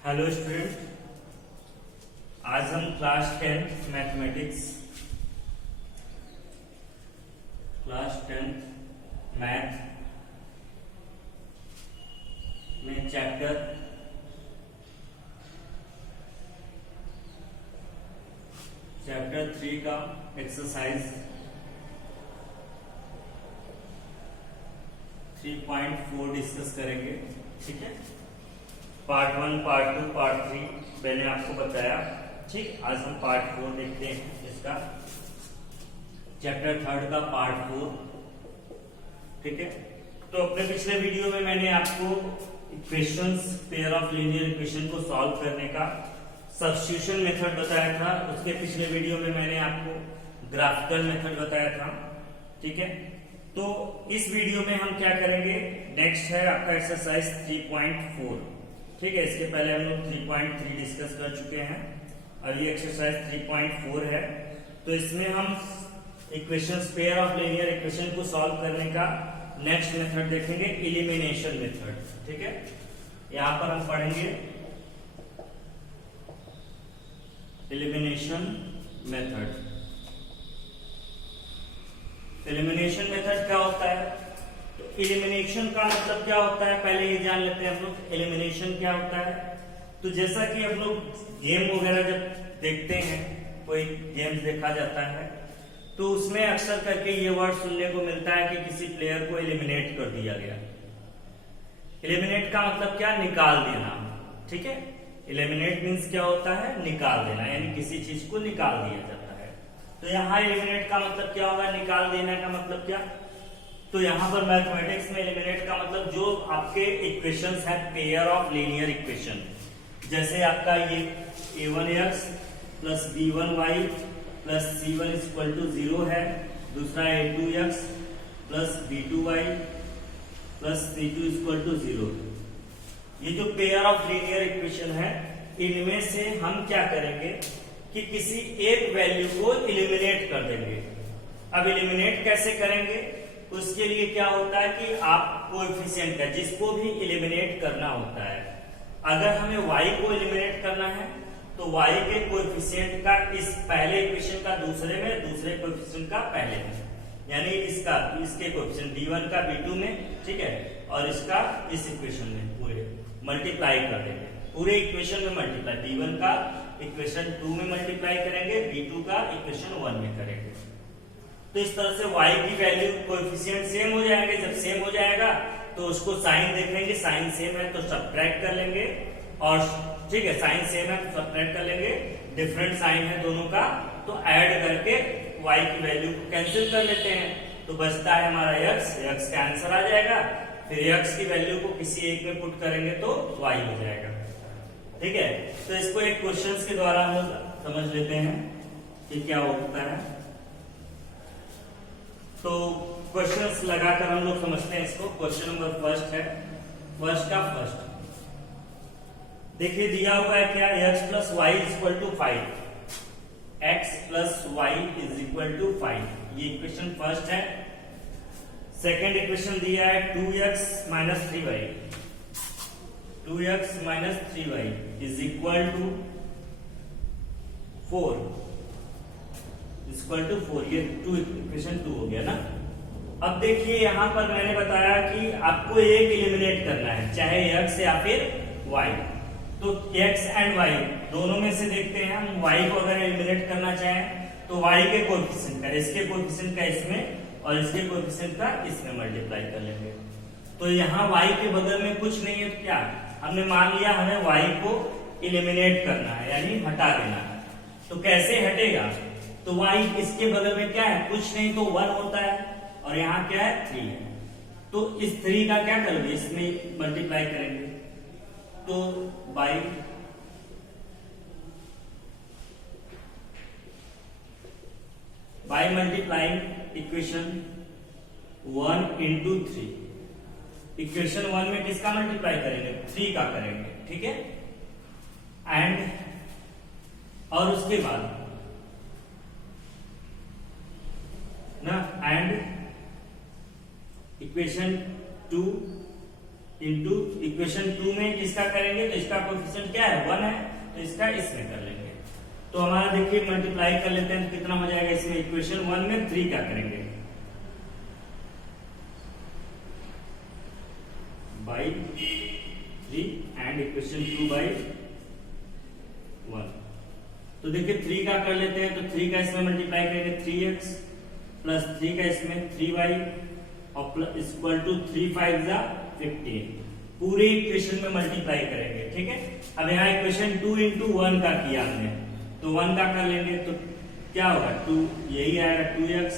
Hello student, आज हम class 10 mathematics math में चैप्टर 3 का एक्सरसाइज 3.4 डिस्कस करेंगे। ठीक है, पार्ट 1, पार्ट 2, पार्ट 3 मैंने आपको बताया। ठीक, आज हम पार्ट 4 देखते हैं इसका, चैप्टर 3 का पार्ट 4। ठीक है, तो अपने पिछले वीडियो में मैंने आपको equations, pair of linear equation को सॉल्व करने का सब्स्टिट्यूशन मेथड बताया था। उसके पिछले वीडियो में मैंने आपको ग्राफिकल मेथड बताया था। ठीक है, तो इस वीडियो में हम क्या करेंगे, नेक्स्ट है आपका एक्सरसाइज 3.4। ठीक है, इसके पहले हम लोग 3.3 डिस्कस कर चुके हैं, अब ये एक्सरसाइज 3.4 है। तो इसमें हम equations, pair of linear equation को सॉल्व करने का नेक्स्ट मेथड देखेंगे, एलिमिनेशन मेथड। ठीक है, यहां पर हम पढ़ेंगे एलिमिनेशन मेथड। एलिमिनेशन मेथड क्या होता है, तो एलिमिनेशन का मतलब क्या होता है पहले ये जान लेते हैं हम लोग। एलिमिनेशन क्या होता है, तो जैसा कि हम लोग गेम वगैरह जब देखते हैं, कोई गेम्स देखा जाता है, तो उसमें अक्सर करके ये वर्ड सुनने को मिलता है कि किसी प्लेयर को एलिमिनेट कर दिया गया। एलिमिनेट का मतलब क्या, निकाल देना। ठीक है, एलिमिनेट मीन्स क्या होता है, निकाल देना, यानी किसी चीज को निकाल दिया जाता है। तो यहाँ एलिमिनेट का मतलब क्या होगा, निकाल देना का मतलब क्या। तो यहाँ पर मैथमेटिक्स में एलिमिनेट का मतलब जो आपके इक्वेशंस है, पेयर ऑफ लीनियर इक्वेशन, जैसे आपका ये a1x plus b1y plus c1 equal to 0 है, दूसरा a2x plus b2y plus c2 equal to 0। ये जो पेयर ऑफ लीनियर इक्वेशन है, इनमें से हम क्या करेंगे कि किसी एक वैल्यू को एलिमिनेट कर देंगे। अब एलिमिनेट कैसे करेंगे, उसके लिए क्या होता है कि आप कोएफिशिएंट का, जिसको भी एलिमिनेट करना होता है, अगर हमें y को एलिमिनेट करना है तो y के कोएफिशिएंट का इस पहले इक्वेशन का दूसरे में, दूसरे कोएफिशिएंट का पहले में, यानी इसके कोएफिशिएंट b1 का b2 में, ठीक है, और इसका इस इक्वेशन में पूरे मल्टीप्लाई कर देंगे। पूरे इक्वेशन में मल्टीप्लाई, b1 का इक्वेशन 2 में मल्टीप्लाई करेंगे, b2 का इक्वेशन 1 में करेंगे। तो इस तरह से y की वैल्यू, कोएफिशिएंट सेम हो जाएंगे। जब सेम हो जाएगा तो उसको साइन देखेंगे, साइन सेम है तो सब्ट्रैक्ट कर लेंगे, और ठीक है, साइन सेम है तो सब्ट्रैक्ट कर लेंगे, डिफरेंट साइन है दोनों का तो ऐड करके y की वैल्यू को कैंसिल कर लेते हैं, तो बचता है हमारा x का आंसर आ जाएगा। फिर x की वैल्यू को किसी एक में पुट करेंगे तो y हो जाएगा। ठीक है, तो इसको एक क्वेश्चंस के द्वारा हम लोग समझ लेते हैं कि क्या होता है। तो क्वेश्चंस लगाकर हम लोग समझते हैं इसको। क्वेश्चन नंबर फर्स्ट है, फर्स्ट देखिए दिया हुआ है क्या, x plus y is equal to 5, x plus y is equal to 5, ये इक्वेशन फर्स्ट है। सेकेंड इक्वेशन दिया है 2x minus 3y, 2x minus 3y is equal to 4, equal to 4, ये इक्वेशन 2 हो गया ना। अब देखिए यहां पर मैंने बताया कि आपको एक एलिमिनेट करना है, चाहे x या फिर y। तो x एंड y दोनों में से देखते हैं हम, y को अगर एलिमिनेट करना चाहें तो y के कोएफिशिएंट का, इसके कोएफिशिएंट का इसमें और इसके कोएफिशिएंट का इसमें मल्टीप्लाई कर लेंगे। तो यहाँ y के बगल में कुछ नहीं है, तो क्या हमने मान लिया, हमें y को एलिमिनेट करना है, यानी हटा देना है। तो कैसे हटेगा, तो y इसके बगल में क्या है, कुछ नहीं, तो 1 होता है, और यहाँ क्या है 3 है। तो इस 3 का क्या करोगे, इसमें मल्टीप्लाई करेंगे, तो by multiplying equation 1 into 3, equation 1 में किसका मल्टीप्लाई करेंगे, 3 का करेंगे। ठीक है, एंड और उसके बाद ना, एंड इक्वेशन 2 इंटू इक्वेशन 2 में किसका करेंगे तो इसका कोएफिशिएंट क्या है 1 है, तो इसका इसमें कर लेंगे। तो हमारा देखिए मल्टीप्लाई कर लेते हैं तो कितना हो जाएगा इसमें, इक्वेशन 1 में 3 क्या करेंगे बाई 3 एंड इक्वेशन 2 बाई 1। तो देखिए 3 का कर लेते हैं तो 3 का इसमें मल्टीप्लाई करेंगे 3x प्लस 3 का इसमें 3y और प्लस इक्वल टू 3 5 जा 15 पूरे इक्वेशन में मल्टीप्लाई करेंगे। ठीक है, अब यहाँ इक्वेशन 2 इंटू 1 का किया हमने तो 1 का कर लेंगे तो क्या होगा 2 यही आएगा 2x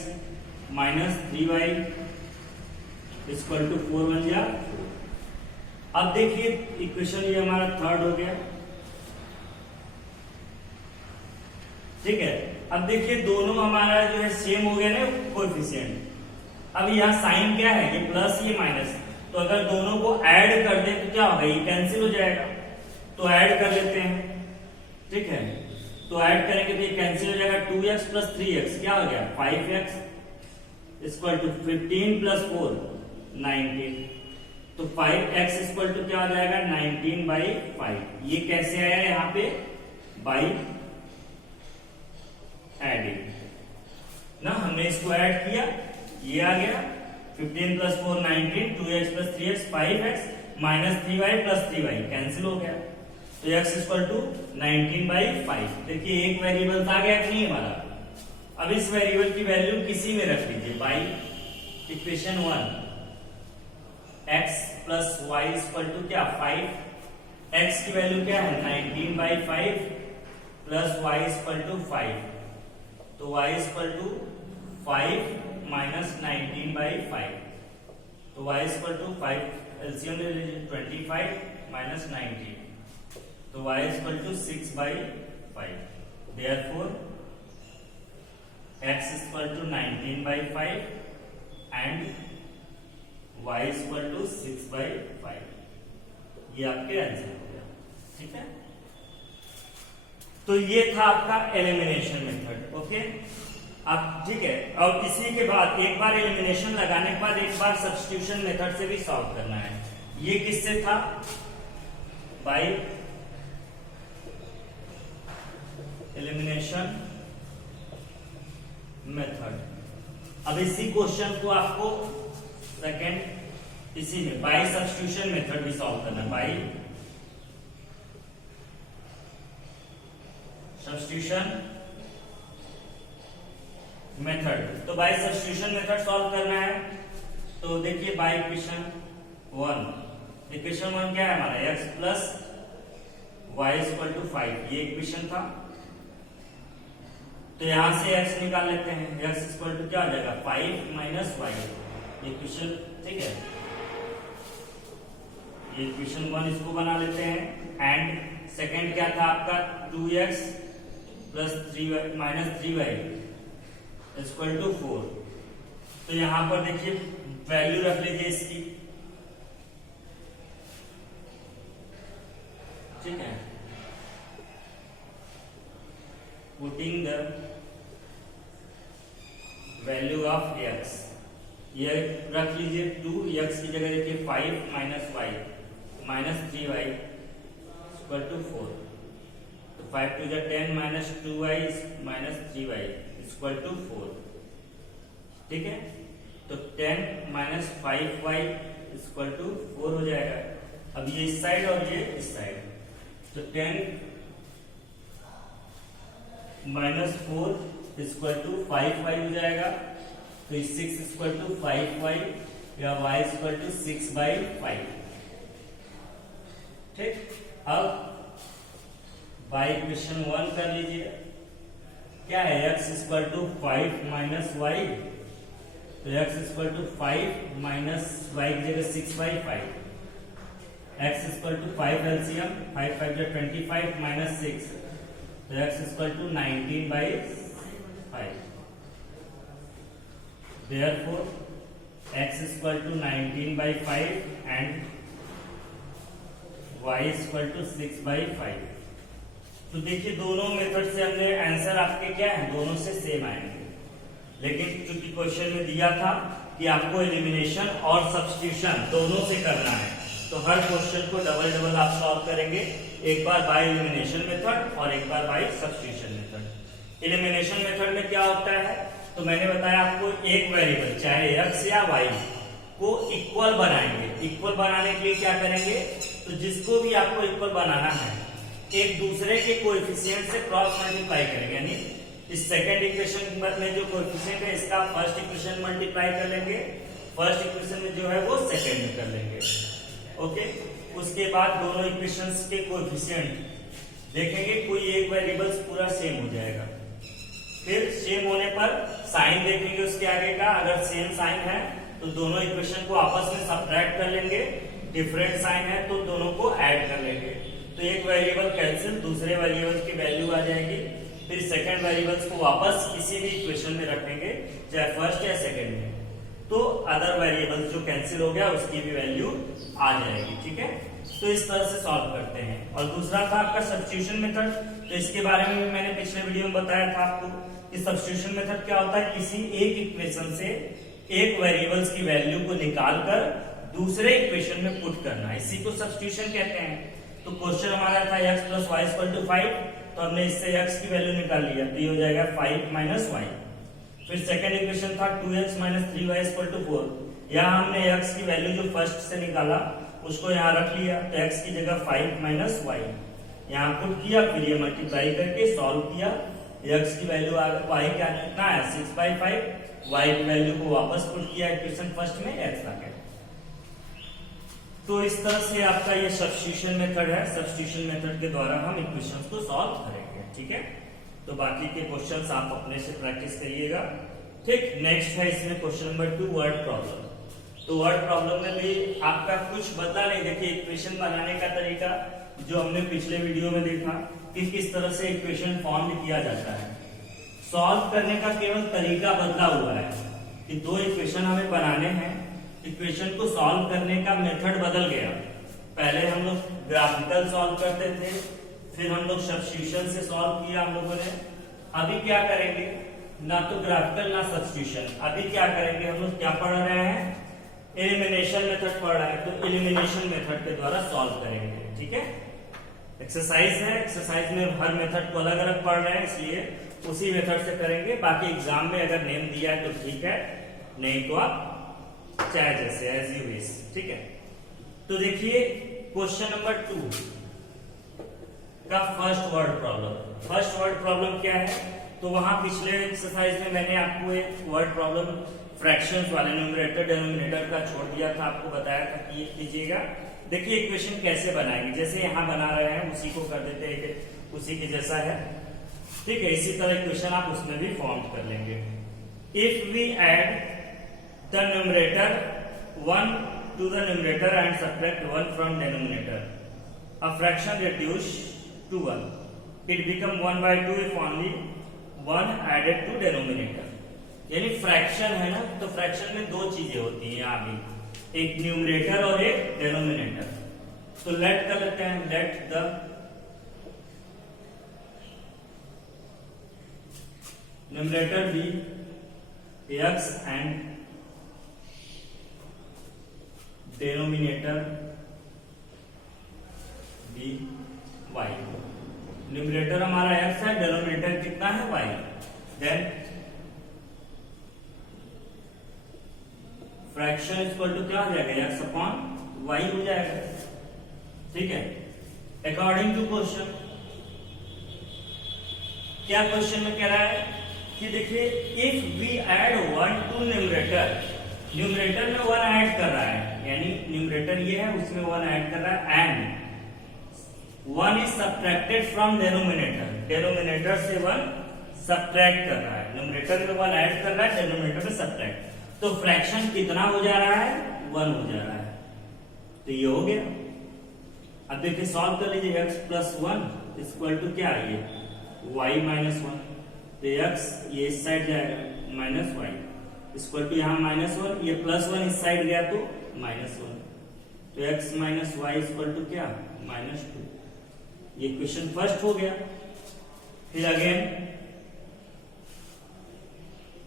minus 3y equal to 4 1 जा 4। अब देखिए इक्वेशन ये हमारा थर्ड हो गया। ठीक है, अब देखिए दोनों हमारा जो है सेम हो गया ना कोएफिशिएंट। अब यहाँ साइन क्या है, ये प्लस ये माइनस, तो अगर दोनों को ऐड कर दें तो क्या होगा, ये कैंसिल हो जाएगा। तो ऐड कर लेते हैं। ठीक है, तो ऐड करेंगे तो ये कैंसिल हो जाएगा 2x प्लस 3x क्या हो गया 5x इक्वल टू 15 प्लस 4 19। तो 5x इक्वल टू क्या हो जाएगा 19 बाई 5। ये कैसे आया यहाँ पे बाई एडिंग ना, हमने इसको ऐड किया ये आ गया 15 plus 4 19 2x plus 3x 5x minus 3y plus 3y cancel हो गया तो x इक्वल टू 19 बाई 5। देखिए एक वेरिएबल आ गया कि नहीं हमारा। अब इस वेरिएबल की वैल्यू किसी में रख लीजिए by equation 1 x plus y equal to क्या 5। x की वैल्यू क्या है 19 by 5 plus y equal to 5 तो y equal to 5 minus 19 by 5 तो y इक्वल टू 5 एलसीएम ले लीजिए 25 माइनस 19 तो y equal to 6 by 5। Therefore x equal to 19 by 5 and y equal to 6 by 5। ये आपके आंसर हो गया। ठीक है, तो ये था आपका एलिमिनेशन मेथड। ओके, अब ठीक है, और इसी के बाद एक बार एलिमिनेशन लगाने के बाद एक बार सब्स्टिट्यूशन मेथड से भी सॉल्व करना है। ये किससे था बाय एलिमिनेशन मेथड। अब इसी क्वेश्चन को आपको सेकेंड इसी में बाय सब्स्टिट्यूशन मेथड भी सॉल्व करना है। बाय सब्स्टिट्यूशन मेथड, तो बाय सब्स्टिट्यूशन मेथड सॉल्व करना है। तो देखिए बाय इक्वेशन 1, इक्वेशन 1 क्या है हमारा x plus y equal to 5, ये इक्वेशन था। तो यहां से x निकाल लेते हैं, x इक्वल टू क्या हो जाएगा 5 माइनस वाई, इक्वेशन ठीक है। ये इक्वेशन 1 इसको बना लेते हैं। एंड सेकेंड क्या था आपका 2x plus 3y minus 3y equal to 4। तो यहां पर देखिए वैल्यू रख लीजिए इसकी, ठीक है। Putting the value of x, ये रख लीजिए 2x की जगह देखिए 5 minus y minus 3y equal to 4। तो 5 to the 10 minus 2y minus 3y equal to 4, ठीक है। तो 10 माइनस 5y इक्वल टू 4 हो जाएगा। अब ये इस साइड और ये इस साइड, तो 10 माइनस 4 इक्वल टू 5y हो जाएगा। तो 6 इक्वल टू 5y या y इक्वल टू 6/5, ठीक। अब बाय इक्वेशन 1 कर लीजिए, क्या है x equal to 5 minus y, तो x equal to 5 minus y की जगह 6/5, x इक्वल टू 5 एलसीएम 5 5 जो 25 माइनस 6, तो x equal to 19/5। Therefore x equal to 19/5 and y equal to 6/5। तो देखिए दोनों मेथड से हमने आंसर आपके क्या है, दोनों से सेम आएंगे। लेकिन चूंकि क्वेश्चन में दिया था कि आपको एलिमिनेशन और सब्स्टिट्यूशन दोनों से करना है, तो हर क्वेश्चन को डबल डबल आप सॉल्व करेंगे, एक बार बाय एलिमिनेशन मेथड और एक बार by substitution method. Elimination method में क्या होता है, तो मैंने बताया आपको एक वेरिएबल चाहे x या y को इक्वल बनाएंगे। इक्वल बनाने के लिए क्या करेंगे, तो जिसको भी आपको इक्वल बनाना है एक दूसरे के कोएफिशिएंट से क्रॉस मल्टीप्लाई करेंगे, यानी इस सेकंड इक्वेशन में जो कोएफिशिएंट है इसका फर्स्ट इक्वेशन मल्टीप्लाई कर लेंगे, फर्स्ट इक्वेशन में जो है वो सेकंड में कर लेंगे। ओके, उसके बाद दोनों इक्वेशंस के कोएफिशिएंट देखेंगे, कोई एक वेरिएबल्स पूरा सेम हो जाएगा। फिर सेम होने पर साइन देखेंगे उसके आगे का, अगर सेम साइन है तो दोनों इक्वेशन को आपस में सब्ट्रैक्ट कर लेंगे, डिफरेंट साइन है तो दोनों को ऐड कर लेंगे। तो एक वेरिएबल कैंसिल, दूसरे वेरिएबल की वैल्यू आ जाएगी। फिर सेकंड वेरिएबल्स को वापस किसी भी इक्वेशन में रखेंगे, चाहे फर्स्ट या सेकंड में, तो अदर वेरिएबल्स जो कैंसिल हो गया उसकी भी वैल्यू आ जाएगी। ठीक है, तो इस तरह से सॉल्व करते हैं। और दूसरा था आपका सब्स्टिट्यूशन मेथड, तो इसके बारे में भी मैंने पिछले वीडियो में बताया था आपको कि सब्स्टिट्यूशन मेथड क्या होता है, किसी एक इक्वेशन से एक वेरिएबल्स की वैल्यू को निकालकर दूसरे इक्वेशन में पुट करना, इसी को सब्स्टिट्यूशन कहते हैं। तो क्वेश्चन हमारा था x + y = 5, तो हमने इससे x की वैल्यू निकाल लिया, तो ये हो जाएगा 5 - y। फिर सेकंड इक्वेशन था 2x - 3y = 4, यहाँ हमने x की वैल्यू जो फर्स्ट से निकाला उसको यहाँ रख लिया, तो x की जगह 5 - y यहाँ पुट किया, फिर ये मल्टीप्लाई करके सॉल्व किया, x की वैल्यू आ गई, y क्या कितना है 6/5, y की वैल्यू को वापस पुट किया इक्वेशन फर्स्ट में, x आ गया। तो इस तरह से आपका ये सब्स्टिट्यूशन मेथड है। सब्स्टिट्यूशन मेथड के द्वारा हम इक्वेशंस को सॉल्व करेंगे। ठीक है, तो बाकी के क्वेश्चंस आप अपने से प्रैक्टिस करिएगा। ठीक, नेक्स्ट है इसमें क्वेश्चन नंबर 2 वर्ड प्रॉब्लम। तो वर्ड प्रॉब्लम में भी आपका कुछ बदला नहीं। देखिए इक्वेशन बनाने का तरीका जो हमने पिछले वीडियो में देखा कि किस तरह से इक्वेशन फॉर्म किया जाता है, सॉल्व करने का केवल तरीका बदला हुआ है कि दो इक्वेशन हमें बनाने हैं, इक्वेशन को सॉल्व करने का मेथड बदल गया। पहले हम लोग ग्राफिकल सॉल्व करते थे, फिर हम लोग सब्स्टिट्यूशन से सॉल्व किया हम लोगों ने। अभी क्या करेंगे, ना तो ग्राफिकल ना सब्स्टिट्यूशन, अभी क्या करेंगे हम लोग, क्या पढ़ रहे हैं, एलिमिनेशन मेथड पढ़ रहे हैं, तो एलिमिनेशन मेथड के द्वारा सॉल्व करेंगे। ठीक है, एक्सरसाइज है, एक्सरसाइज में हर मेथड को अलग अलग पढ़ रहे हैं, इसलिए उसी मेथड से करेंगे। बाकी एग्जाम में अगर नेम दिया है तो ठीक है, नहीं तो आप चाहे जैसे एज यू विश। ठीक है, तो देखिए क्वेश्चन नंबर 2 का first word problem. First word problem क्या है, तो वहां पिछले एक्सरसाइज में मैंने आपको एक वर्ड प्रॉब्लम फ्रैक्शंस वाले न्यूमरेटर डिनोमिनेटर का छोड़ दिया था, आपको बताया था कि ये कीजिएगा। देखिए इक्वेशन कैसे बनाएंगे, जैसे यहां बना रहे हैं उसी को कर देते हैं, उसी के जैसा है। ठीक है, इसी तरह इक्वेशन आप उसमें भी फॉर्म कर लेंगे। If we add the numerator 1 to the numerator and subtract 1 from denominator, a fraction reduced to 1, it become 1/2 if only 1 added to denominator। यानी फ्रैक्शन है ना, तो फ्रैक्शन में दो चीजें होती हैं यहाँ भी, एक न्यूमरेटर और एक डेनोमिनेटर। तो लेट कर लेते हैं, let the numerator be x and denominator b y। Numerator हमारा x है, डेनोमिनेटर कितना है y। Then fraction equal to क्या हो जाएगा, x/y हो जाएगा। ठीक है, अकॉर्डिंग टू क्वेश्चन, क्या क्वेश्चन में कह रहा है कि देखिए if we add 1 to numerator, numerator में 1 ऐड कर रहा है, यानी न्यूमरेटर ये है उसमें 1 ऐड कर रहा है, and 1 is subtracted from denominator, denominator से 1 सब्ट्रैक्ट कर रहा है, न्यूमरेटर में 1 ऐड कर रहा है, डेनोमिनेटर में सब्ट्रैक्ट, तो फ्रैक्शन कितना हो जा रहा है, 1 हो जा रहा है। तो ये हो गया। अब देखिए सॉल्व कर लीजिए, x + 1 इक्वल टू क्या है, ये y - 1, तो x ये इस साइड जाएगा -y इक्वल टू यहाँ -1, ये +1 इस साइड गया तो -1, तो x - y इक्वल टू क्या, -2। ये क्वेश्चन फर्स्ट हो गया। फिर अगेन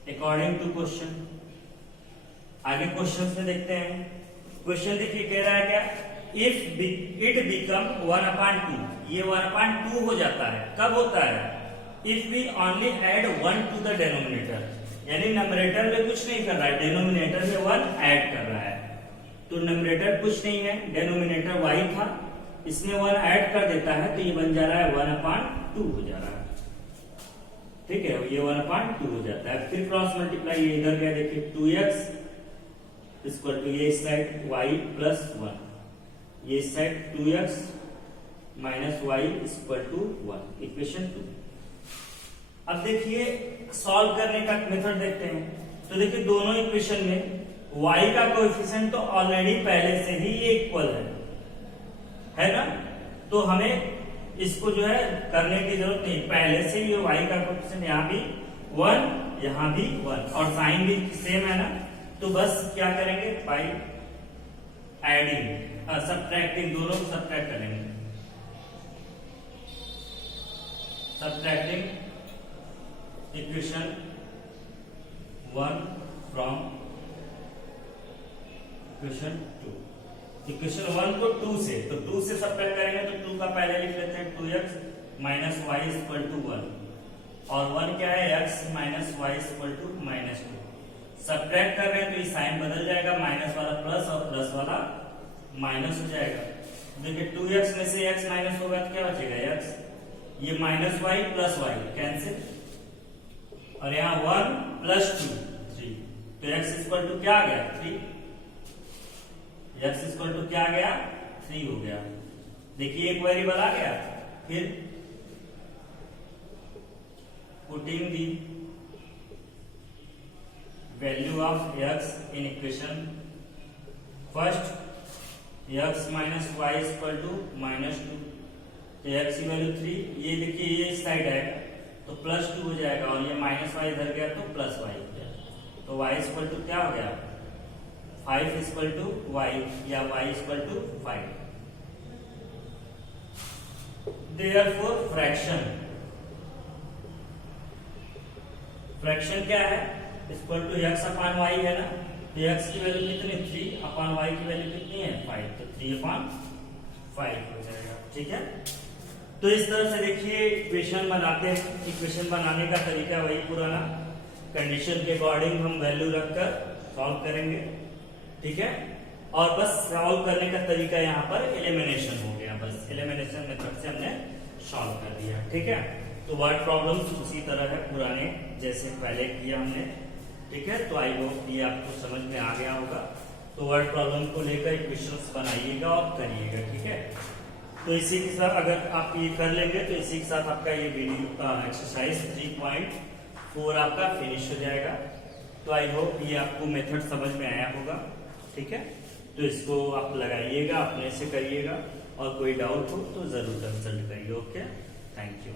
अकॉर्डिंग टू क्वेश्चन, आगे क्वेश्चन में देखते हैं। क्वेश्चन देखिए कह रहा है क्या, इफ इट बिकम 1/2, ये 1/2 हो जाता है। कब होता है? If we only add 1 to the denominator, यानी नंबरेटर में कुछ नहीं कर रहा है, डेनोमिनेटर में 1 ऐड कर रहा है। तो नंबरेटर कुछ नहीं है, डेनोमिनेटर y था, इसमें 1 ऐड कर देता है, तो ये बन जा रहा है 1/2 हो जा रहा है। ठीक है, ये 1/2 हो जाता है। फिर क्रॉस मल्टीप्लाई, ये इधर क्या देखिए 2x इक्वल टू ये साइड y प्लस 1, ये side 2x minus y equal to 1, equation 2। अब देखिए सॉल्व करने का मेथड देखते हैं। तो देखिए दोनों इक्वेशन में y का कोएफिशिएंट तो ऑलरेडी पहले से ही ये इक्वल है ना, तो हमें इसको जो है करने की जरूरत नहीं, पहले से ये y का कोएफिशिएंट यहाँ भी 1 यहाँ भी 1 और साइन भी सेम है ना, तो बस क्या करेंगे बाई एडिंग सब्ट्रैक्टिंग, दोनों को सब्ट्रैक्ट करेंगे। Subtracting equation 1 from equation 2। Equation 1 को 2 से, तो 2 से सब्ट्रैक्ट करेंगे तो 2 का पहले लिख लेते हैं 2x minus y equal to 1, और 1 क्या है x minus y equal to minus 2। Subtract कर रहे हैं तो ये साइन बदल जाएगा, माइनस वाला प्लस और प्लस वाला माइनस हो जाएगा। देखिए 2x में से x माइनस होगा तो क्या बचेगा x, ये minus y plus y cancel, और यहाँ 1 प्लस 2 3, तो x इक्वल टू क्या आ गया 3, x इक्वल टू क्या आ गया 3 हो गया। देखिए एक वेरिएबल आ गया। फिर putting the value of x in equation first, x minus y equal to minus 2, तो x की वैल्यू 3, ये देखिए ये इस साइड आएगा तो प्लस 2 हो जाएगा, और ये माइनस y इधर गया तो प्लस y हो गया, तो y इक्वल टू क्या हो गया 5 इक्वल टू y, या y equal to 5। Therefore fraction, fraction क्या है equal to x upon y है ना, तो x की वैल्यू कितनी 3 अपॉन y की वैल्यू कितनी है 5, तो 3 अपॉन 5 हो जाएगा। ठीक है, तो इस तरह से देखिए इक्वेशन बनाते हैं। इक्वेशन बनाने का तरीका वही पुराना, कंडीशन के अकॉर्डिंग हम वैल्यू रखकर सॉल्व करेंगे। ठीक है, और बस सॉल्व करने का तरीका यहाँ पर एलिमिनेशन हो गया, बस एलिमिनेशन मेथड से हमने सॉल्व कर दिया। ठीक है, तो वर्ड प्रॉब्लम्स उसी तरह है पुराने जैसे पहले किया हमने। ठीक है, तो आई होप ये आपको समझ में आ गया होगा। तो वर्ड प्रॉब्लम को लेकर इक्वेशंस बनाइएगा और करिएगा। ठीक है, तो इसी के साथ अगर आप ये कर लेंगे तो इसी के साथ आपका ये वीडियो का एक्सरसाइज 3.4 आपका फिनिश हो जाएगा। तो आई होप ये आपको मेथड समझ में आया होगा। ठीक है, तो इसको आप लगाइएगा, अपने से करिएगा, और कोई डाउट हो तो जरूर कंसल्ट करिए। Okay, thank you.